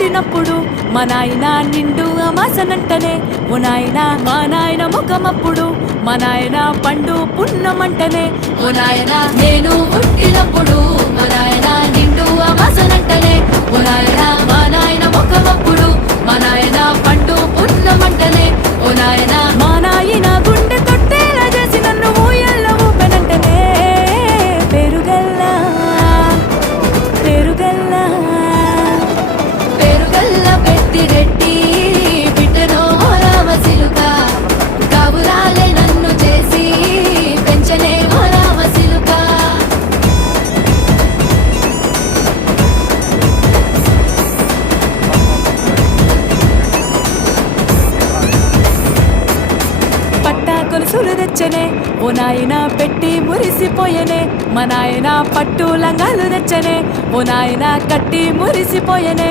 పుట్టినప్పుడు మా నాయన నిండు అమాసనంటనే ఓ నాయన మా నాయన ముఖమప్పుడు మా నాయన పండు పున్నమంటనే ఓ నాయన నేను పుట్టినప్పుడు మా నాయన నిండు అమాసనంటనే ఓ నాయన మా నాయన ముఖమప్పుడు మా నాయన పండు పున్నమంటనే ఓ నాయన మా నాయన గుండె తొట్టేలా చేసి నన్ను ఊయల్ల ఊపెనంటనే పెరుగల్లా పెరుగల్లా పెరుగల్లా పెట్టి రెడ్డి బిడ్డనో రామసిలుక కబురాలే నన్ను చేసి పెంచలే రామసిలుక పట్టా కొలుసులు తెచ్చనే ఓ నాయన పెట్టి మురిసిపోయనే మా నాయన పట్టు లంగాలు తెచ్చనే ఓ నాయన కట్టి మురిసిపోయనే